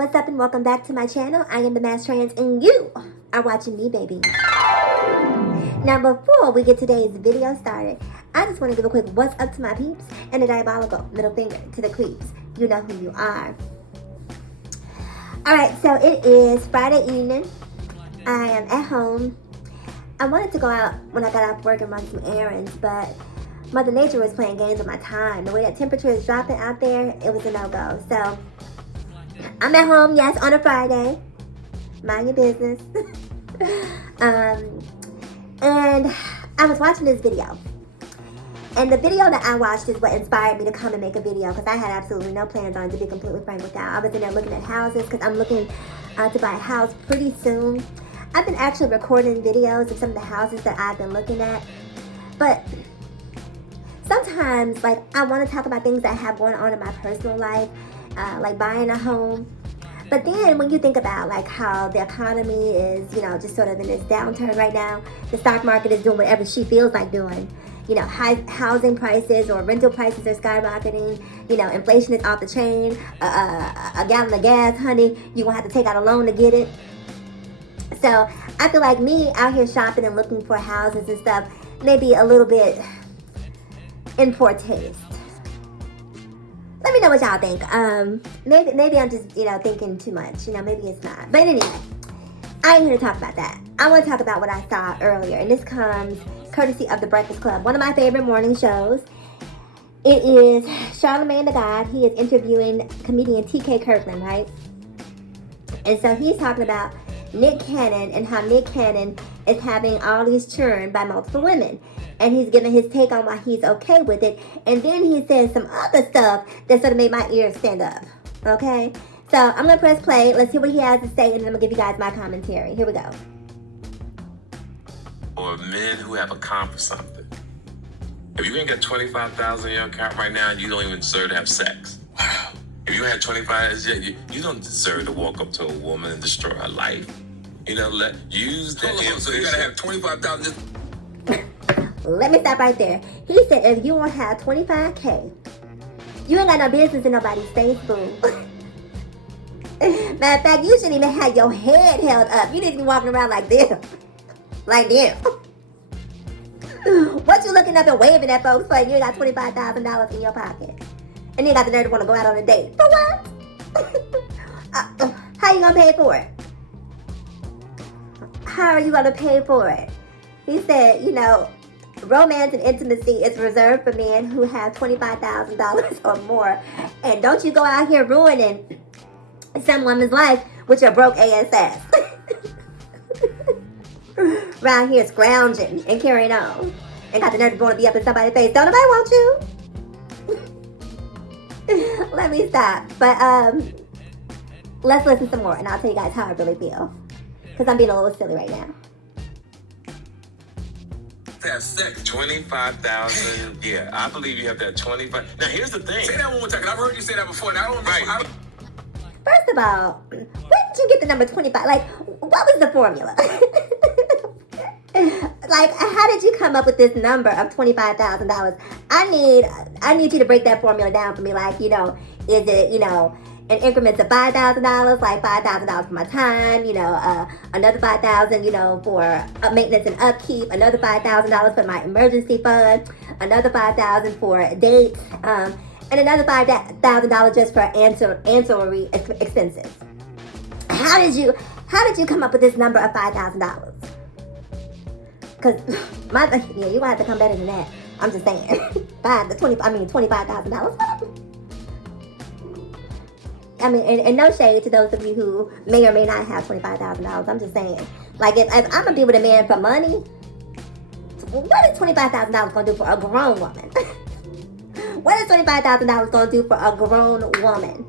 what's up and welcome back to my channel. I am the Mass Trans and you are watching me, baby. Now before we get today's video started, I just want to give a quick what's up to my peeps and a diabolical middle finger to the creeps. You know who you are. Alright, so it is Friday evening. I am at home. I wanted to go out when I got off work and run some errands, but Mother Nature was playing games with my time. The way that temperature is dropping out there, it was a no-go. So I'm at home, yes, on a Friday. Mind your business. And I was watching this video. And the video that I watched is what inspired me to come and make a video, because I had absolutely no plans on it, to be completely frank with that. I was in there looking at houses because I'm looking to buy a house pretty soon. I've been actually recording videos of some of the houses that I've been looking at. But sometimes, like, I want to talk about things that I have going on in my personal life, like buying a home. But then when you think about like how the economy is, you know, just sort of in this downturn right now, the stock market is doing whatever she feels like doing. You know, high housing prices or rental prices are skyrocketing. You know, inflation is off the chain. A gallon of gas, honey, you're going to have to take out a loan to get it. So I feel like me out here shopping and looking for houses and stuff may be a little bit in poor taste. Let me know what y'all think. Maybe I'm just, you know, thinking too much. You know, maybe it's not. But anyway, I ain't here to talk about that. I want to talk about what I saw earlier. And this comes courtesy of The Breakfast Club, one of my favorite morning shows. It is Charlamagne the God. He is interviewing comedian TK Kirkland, right? And so he's talking about Nick Cannon and how Nick Cannon is having all these churned by multiple women. And he's giving his take on why he's okay with it. And then he says some other stuff that sort of made my ears stand up. Okay? So I'm going to press play. Let's hear what he has to say, and then I'm going to give you guys my commentary. Here we go. Or men who have accomplished something. If you ain't got 25,000 in your account right now, you don't even deserve to have sex. Wow. If you had 25,000, you don't deserve to walk up to a woman and destroy her life. You know, use that. So you got to have 25,000. Let me stop right there. He said if you don't have 25K, you ain't got no business in nobody's face, boo. Matter of fact, you shouldn't even have your head held up. You need to be walking around like this. Like this. What you looking up and waving at folks for? You ain't got $25,000 in your pocket. And you got the nerve to want to go out on a date. For what? How you gonna pay for it? How are you gonna pay for it? He said, you know, romance and intimacy is reserved for men who have $25,000 or more. And don't you go out here ruining some woman's life with your broke ASS. Around here scrounging and carrying on. And got the nerve to want to be up in somebody's face. Don't nobody want you. Let me stop. But let's listen some more and I'll tell you guys how I really feel. Because I'm being a little silly right now. Have sex. 25,000. Yeah, I believe you have that 25. Now, here's the thing. Say that one more time, because I've heard you say that before. Now, I don't know. Right. First of all, where did you get the number 25? Like, what was the formula? Like, how did you come up with this number of $25,000? I need you to break that formula down for me. Like, you know, is it, you know, in increments of $5,000, like $5,000 for my time, you know, another $5,000, you know, for maintenance and upkeep, another $5,000 for my emergency fund, another $5,000 for dates, and another $5,000 just for ancillary expenses. How did you come up with this number of $5,000? Because yeah, you gonna have to come better than that. I'm just saying, $25,000. I mean, and no shade to those of you who may or may not have $25,000. I'm just saying, like, if I'm gonna be with a man for money, what is $25,000 gonna do for a grown woman? What is $25,000 gonna do for a grown woman?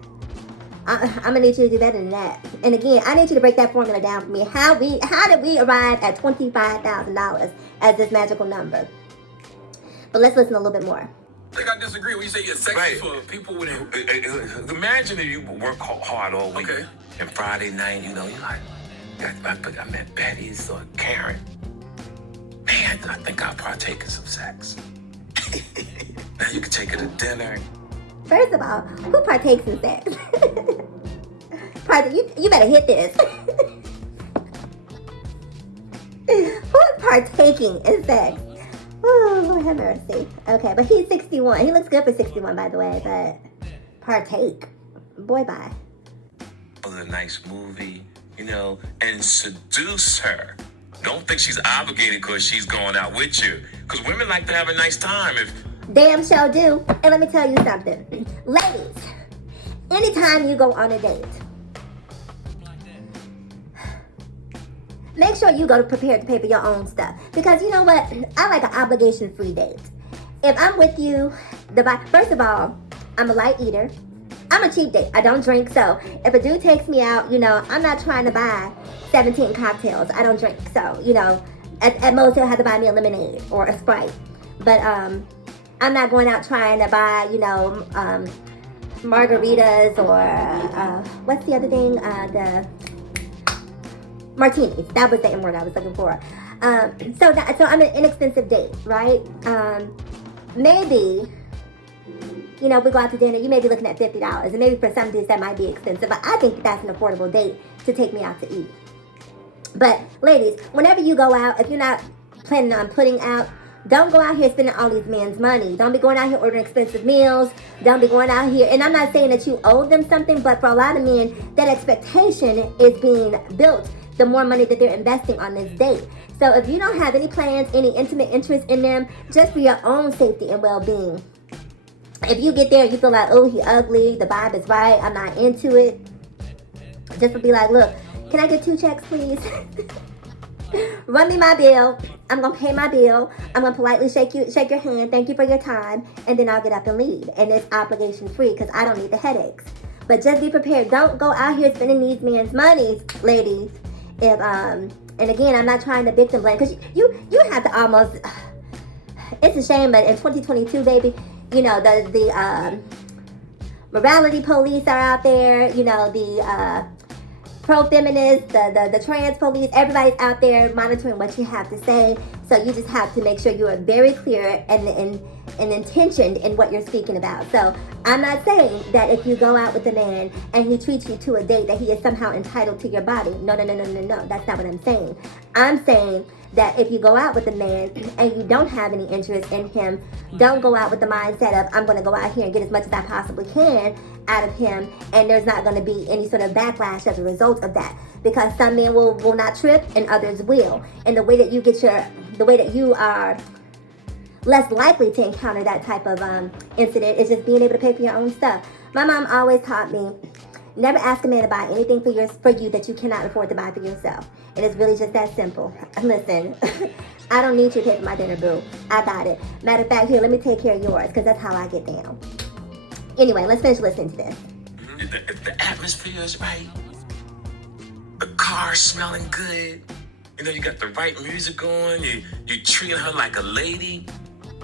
I'm gonna need you to do better than that. And again, I need you to break that formula down for me. How did we arrive at $25,000 as this magical number? But let's listen a little bit more. I think I disagree when you say you're sexy for people with it. Imagine if you work hard all week. Okay. And Friday night, you know, you're like, I met Betty's or Karen. Man, I think I'll partake in some sex. Now you can take her to dinner. First of all, who partakes in sex? You better hit this. Who's partaking in sex? Oh, Lord have mercy. Okay, but he's 61. He looks good for 61, by the way, but partake. Boy, bye. A nice movie, and seduce her. Don't think she's obligated because she's going out with you. Because women like to have a nice time. Damn sure do. And let me tell you something. Ladies, anytime you go on a date, make sure you go prepared to pay for your own stuff. Because you know what? I like an obligation-free date. If I'm with you, first of all, I'm a light eater. I'm a cheap date. I don't drink, so if a dude takes me out, I'm not trying to buy 17 cocktails. I don't drink, so, at most he'll have to buy me a lemonade or a Sprite. But I'm not going out trying to buy, margaritas or what's the other thing? The martinis. That was the word I was looking for. So I'm an inexpensive date, right? Maybe, we go out to dinner, you may be looking at $50. And maybe for some dudes that might be expensive, but I think that's an affordable date to take me out to eat. But ladies, whenever you go out, if you're not planning on putting out, don't go out here spending all these men's money. Don't be going out here ordering expensive meals. Don't be going out here, and I'm not saying that you owe them something, but for a lot of men, that expectation is being built the more money that they're investing on this date. So if you don't have any plans, any intimate interest in them, just for your own safety and well-being, if you get there and you feel like, oh, he ugly, the vibe is right, I'm not into it, just to be like, look, can I get 2 checks, please? Run me my bill. I'm going to pay my bill. I'm going to politely shake your hand. Thank you for your time. And then I'll get up and leave. And it's obligation free because I don't need the headaches. But just be prepared. Don't go out here spending these men's money, ladies. If and again, I'm not trying to victim blame because you have to almost. It's a shame, but in 2022, baby, the morality police are out there. The pro-feminists, the trans police, everybody's out there monitoring what you have to say. So you just have to make sure you are very clear and intentioned in what you're speaking about. So I'm not saying that if you go out with a man and he treats you to a date that he is somehow entitled to your body. No. That's not what I'm saying. I'm saying that if you go out with a man and you don't have any interest in him, don't go out with the mindset of, I'm going to go out here and get as much as I possibly can out of him, and there's not going to be any sort of backlash as a result of that. Because some men will not trip and others will. And the way that you are less likely to encounter that type of incident is just being able to pay for your own stuff. My mom always taught me, never ask a man to buy anything for you that you cannot afford to buy for yourself. And it's really just that simple. Listen, I don't need you to pay for my dinner, boo. I got it. Matter of fact, here, let me take care of yours, because that's how I get down. Anyway, let's finish listening to this. The atmosphere is right. The car smelling good. You got the right music going. You treating her like a lady.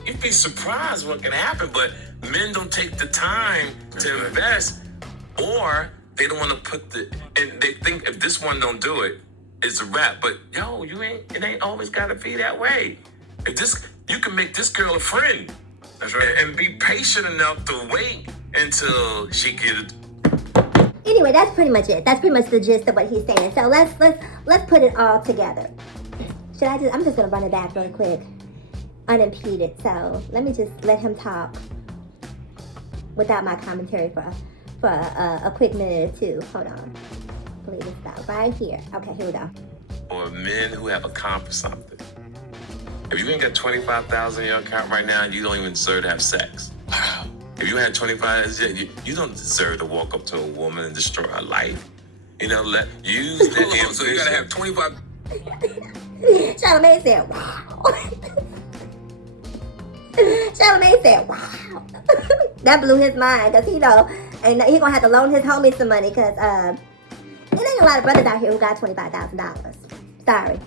You'd be surprised what can happen, but men don't take the time to invest, or they don't want to put and they think if this one don't do it, it's a wrap. But it ain't always gotta be that way. You can make this girl a friend. That's right. And be patient enough to wait until she gets. Anyway, that's pretty much it. That's pretty much the gist of what he's saying. So let's put it all together. I'm just gonna run it back really quick, unimpeded. So let me just let him talk without my commentary for a quick minute or two. Hold on. I believe it's about right here. Okay, here we go. Or men who have accomplished something. If you ain't got 25,000 in your account right now, you don't even deserve to have sex. Wow. If you had 25, you don't deserve to walk up to a woman and destroy her life. Use that ambition. So you gotta have 25. Charlamagne said, wow. Charlamagne said, wow. That blew his mind, because and he gonna have to loan his homies some money, because it ain't a lot of brothers out here who got $25,000. Sorry.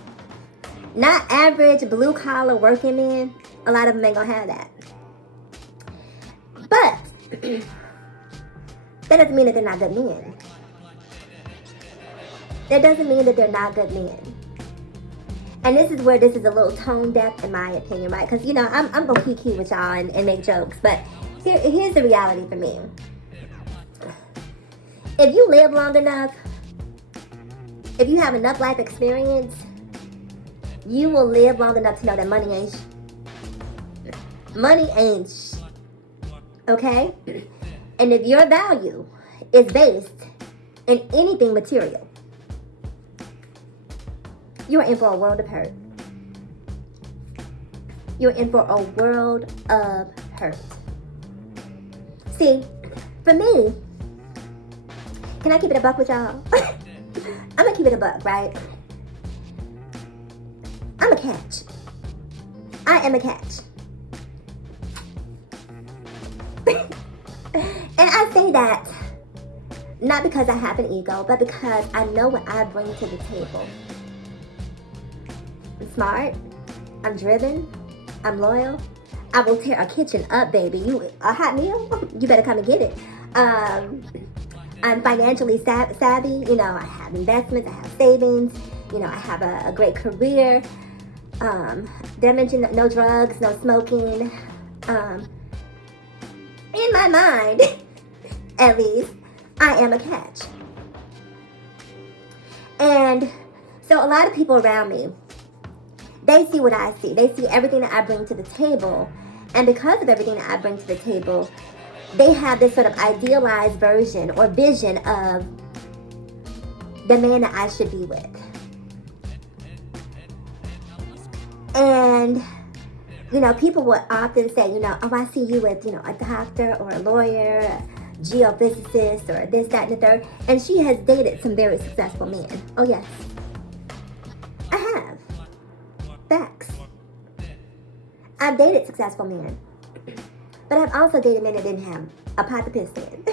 Not average blue collar working men. A lot of them ain't gonna have that. But that doesn't mean that they're not good men. That doesn't mean that they're not good men. And this is where this is a little tone deaf, in my opinion, right? Because I'm gonna kiki with y'all and make jokes, but here's the reality for me. If you live long enough, if you have enough life experience, you will live long enough to know that money ain't okay? And if your value is based in anything material, you're in for a world of hurt. You're in for a world of hurt. See, for me, can I keep it a buck with y'all? I'm gonna keep it a buck, right? I'm a catch. I am a catch. And I say that not because I have an ego, but because I know what I bring to the table. I'm smart. I'm driven. I'm loyal. I will tear a kitchen up, baby. A hot meal? You better come and get it. I'm financially savvy. You know, I have investments. I have savings. You know, I have a great career. Did I mention no drugs, no smoking? In my mind, at least, I am a catch. And so a lot of people around me, they see what I see. They see everything that I bring to the table. And because of everything that I bring to the table, they have this sort of idealized version or vision of the man that I should be with. And, you know, people would often say, you know, oh, I see you with, you know, a doctor or a lawyer, a geophysicist or this, that, and the third. And she has dated some very successful men. Oh, yes. I have. Facts. I've dated successful men. But I've also dated men that didn't have a pot to piss in.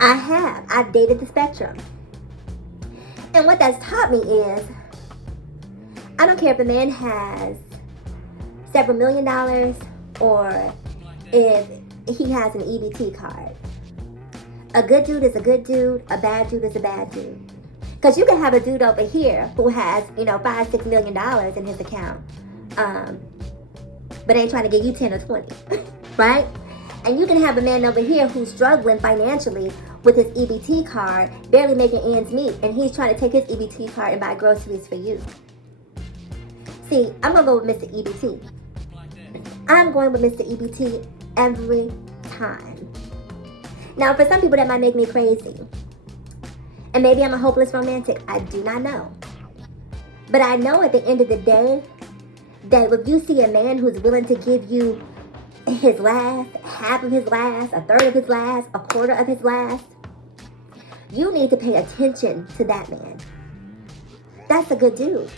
I have. I've dated the spectrum. And what that's taught me is, I don't care if a man has several $1 million or if he has an EBT card. A good dude is a good dude. A bad dude is a bad dude. Because you can have a dude over here who has, you know, $5-6 million in his account, but ain't trying to get you 10 or 20, right? And you can have a man over here who's struggling financially with his EBT card, barely making ends meet, and he's trying to take his EBT card and buy groceries for you. See, I'm going to go with Mr. EBT. I'm going with Mr. EBT every time. Now, for some people, that might make me crazy. And maybe I'm a hopeless romantic. I do not know. But I know at the end of the day that if you see a man who's willing to give you his last, half of his last, a third of his last, a quarter of his last, you need to pay attention to that man. That's a good dude.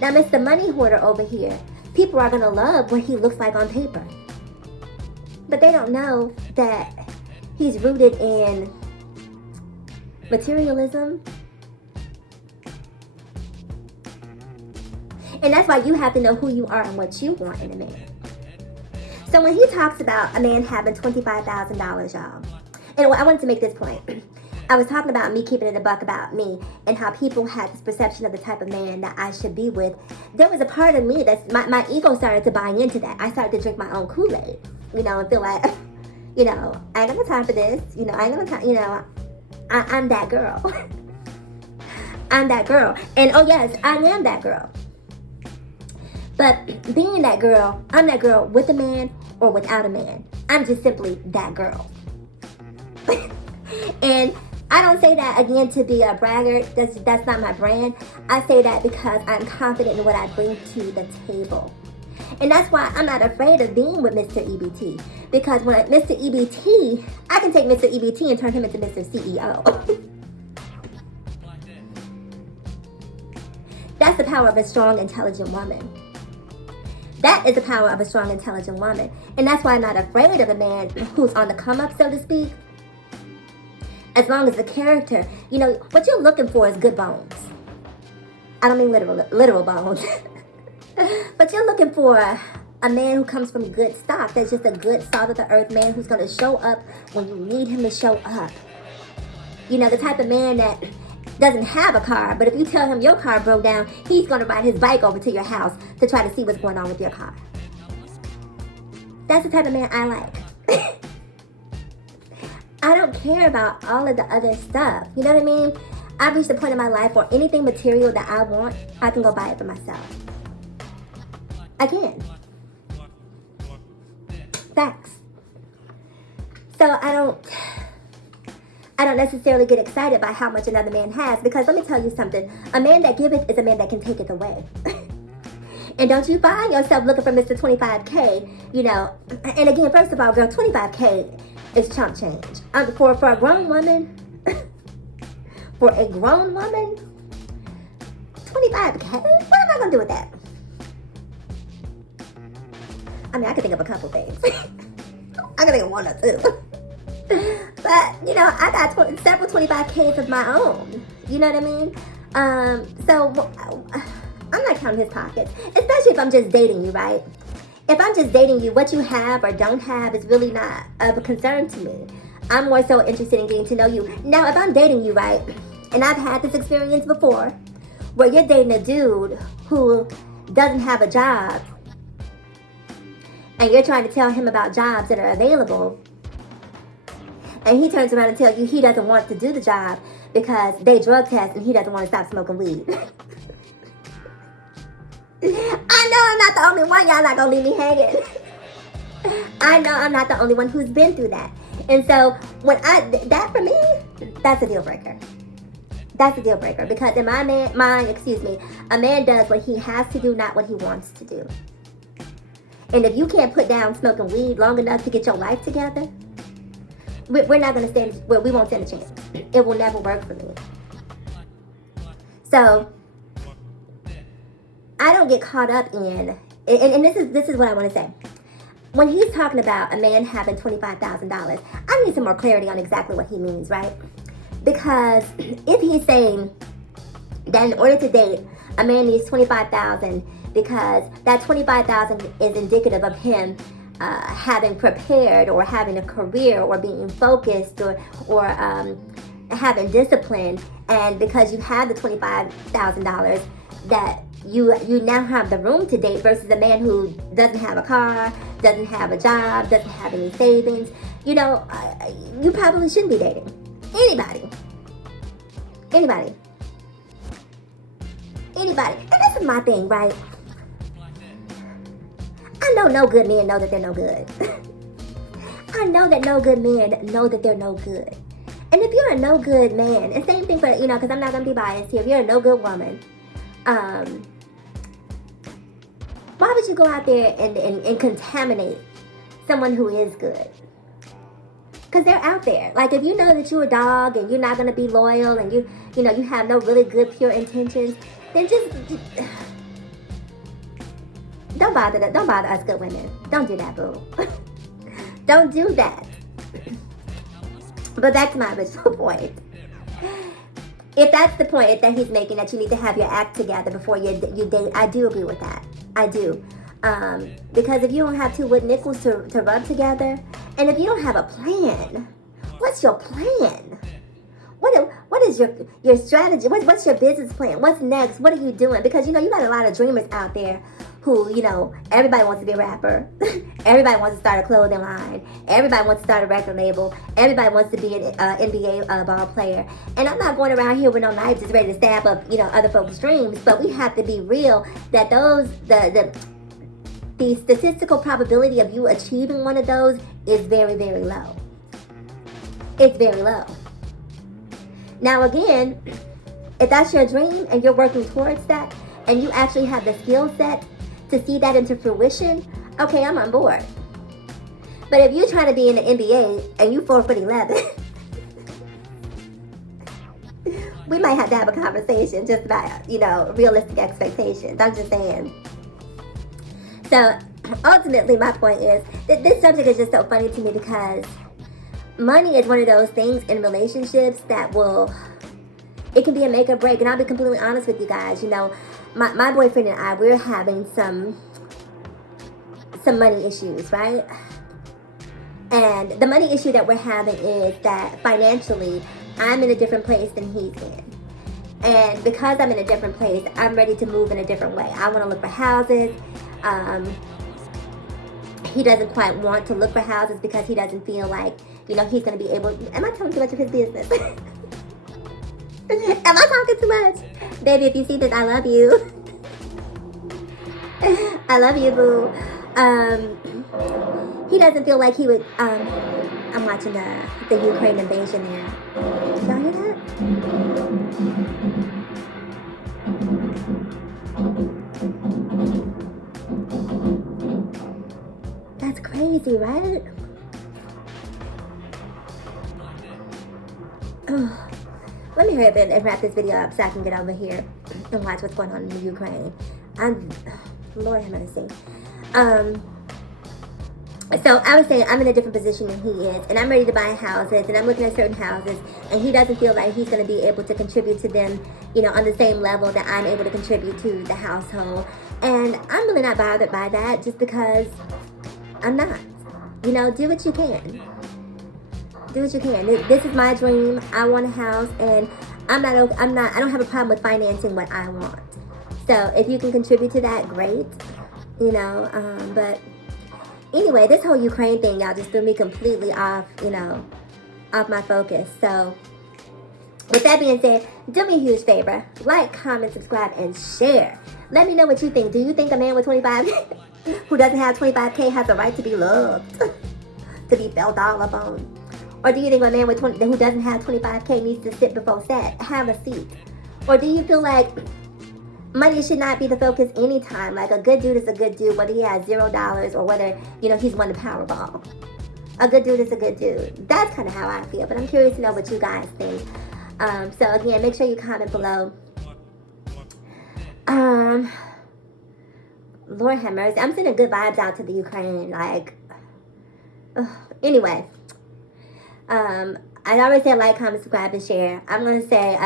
Now, Mr. Money Hoarder over here, people are going to love what he looks like on paper. But they don't know that he's rooted in materialism. And that's why you have to know who you are and what you want in a man. So when he talks about a man having $25,000, y'all, and I wanted to make this point. I was talking about me keeping it a buck about me and how people had this perception of the type of man that I should be with. There was a part of me that's, my ego started to buy into that. I started to drink my own Kool-Aid, you know, and feel like, you know, I ain't got no time for this. You know, I ain't got no time, you know, I'm that girl. I'm that girl. And oh yes, I am that girl. But being that girl, I'm that girl with a man or without a man. I'm just simply that girl. And I don't say that again to be a braggart. That's not my brand. I say that because I'm confident in what I bring to the table. And that's why I'm not afraid of being with Mr. EBT. Because when Mr. EBT, I can take Mr. EBT and turn him into Mr. CEO. That's the power of a strong, intelligent woman. That is the power of a strong, intelligent woman. And that's why I'm not afraid of a man who's on the come up, so to speak. As long as the character, you know, what you're looking for is good bones. I don't mean literal bones. But you're looking for a man who comes from good stock. That's just a good, salt of the earth man who's going to show up when you need him to show up. You know, the type of man that doesn't have a car, but if you tell him your car broke down, he's going to ride his bike over to your house to try to see what's going on with your car. That's the type of man I like. I don't care about all of the other stuff. You know what I mean? I've reached a point in my life where anything material that I want, I can go buy it for myself. I can. Facts. So I don't necessarily get excited by how much another man has, because let me tell you something. A man that giveth is a man that can take it away. And don't you find yourself looking for Mr. 25K, you know. And again, first of all, girl, 25K is chump change. For a grown woman, for a grown woman, 25K? What am I going to do with that? I mean, I could think of a couple things. I can think of one or two. But, you know, I got several 25Ks of my own. You know what I mean? So I'm not counting his pockets, especially if I'm just dating you, right? If I'm just dating you, what you have or don't have is really not of a concern to me. I'm more so interested in getting to know you. Now, if I'm dating you, right, and I've had this experience before, where you're dating a dude who doesn't have a job, and you're trying to tell him about jobs that are available, and he turns around and tells you he doesn't want to do the job because they drug test and he doesn't want to stop smoking weed. I know I'm not the only one. Y'all not gonna leave me hanging. I know I'm not the only one who's been through that. And so when that for me, that's a deal breaker. That's a deal breaker, because in my mind, a man does what he has to do, not what he wants to do. And if you can't put down smoking weed long enough to get your life together, we're not gonna stand. Well, we won't stand a chance. It will never work for me. So I don't get caught up in, and this is what I want to say. When he's talking about a man having $25,000, I need some more clarity on exactly what he means, right? Because if he's saying that in order to date, a man needs $25,000 because that $25,000 is indicative of him having prepared or having a career or being focused or having discipline, and because you have the $25,000 that you now have the room to date, versus a man who doesn't have a car, doesn't have a job, doesn't have any savings, you know, you probably shouldn't be dating anybody. And this is my thing, right? I know no good men know that they're no good. I know that no good men know that they're no good. And if you're a no good man, and same thing for, you know, because I'm not going to be biased here, if you're a no good woman, why would you go out there and contaminate someone who is good? Because they're out there. Like, if you know that you're a dog and you're not going to be loyal, and you know, you have no really good, pure intentions, then just don't bother us good women. Don't do that, boo. Don't do that. But back to my original point. If that's the point that he's making, that you need to have your act together before you date, I do agree with that. I do. Because if you don't have two wood nickels to rub together, and if you don't have a plan, what's your plan? What is your strategy? What's your business plan? What's next? What are you doing? Because, you know, you got a lot of dreamers out there who, you know, everybody wants to be a rapper. Everybody wants to start a clothing line. Everybody wants to start a record label. Everybody wants to be an NBA ball player. And I'm not going around here with no knives just ready to stab up, you know, other folks' dreams. But we have to be real that the statistical probability of you achieving one of those is very, very low. It's very low. Now, again, if that's your dream and you're working towards that, and you actually have the skill set to see that into fruition, okay, I'm on board. But if you're trying to be in the NBA and you 4'11", we might have to have a conversation just about, you know, realistic expectations. I'm just saying. So ultimately, my point is that this subject is just so funny to me, because money is one of those things in relationships that it can be a make or break. And I'll be completely honest with you guys. You know, my boyfriend and I, we're having some money issues, right? And the money issue that we're having is that financially, I'm in a different place than he's in. And because I'm in a different place, I'm ready to move in a different way. I want to look for houses. He doesn't quite want to look for houses because he doesn't feel like you know, he's going to be able, am I telling too much of his business? Am I talking too much? Baby, if you see this, I love you. I love you, boo. He doesn't feel like he would, I'm watching the Ukraine invasion there. Did y'all hear that? That's crazy, right? Oh. Let me hurry up and wrap this video up so I can get over here and watch what's going on in the Ukraine. Lord have mercy. So I was saying I'm in a different position than he is, and I'm ready to buy houses, and I'm looking at certain houses, and he doesn't feel like he's going to be able to contribute to them, you know, on the same level that I'm able to contribute to the household. And I'm really not bothered by that, just because I'm not. You know, do what you can. Do what you can. This is my dream. I want a house, and I don't have a problem with financing what I want. So if you can contribute to that, great. You know, but anyway, this whole Ukraine thing, y'all, just threw me completely off, you know, off my focus. So with that being said, do me a huge favor. Like, comment, subscribe, and share. Let me know what you think. Do you think a man with 25 who doesn't have 25K has a right to be loved? To be felt all up on? Or do you think a man with who doesn't have 25K needs to sit before set, have a seat? Or do you feel like money should not be the focus anytime? Like, a good dude is a good dude, whether he has $0 or whether, you know, he's won the Powerball. A good dude is a good dude. That's kind of how I feel, but I'm curious to know what you guys think. So again, make sure you comment below. Lord have mercy. I'm sending good vibes out to the Ukraine. Like, anyway. I always say like, comment, subscribe, and share. I'm going to say,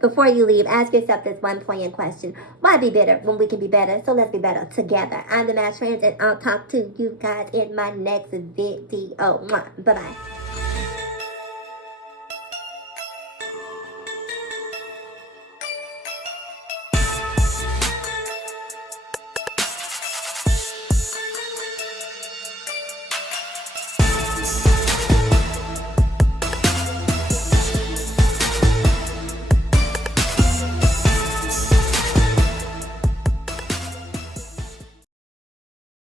before you leave, ask yourself this one poignant question. Why be better when we can be better? So let's be better together. I'm the Mass Trans, and I'll talk to you guys in my next video. Bye-bye.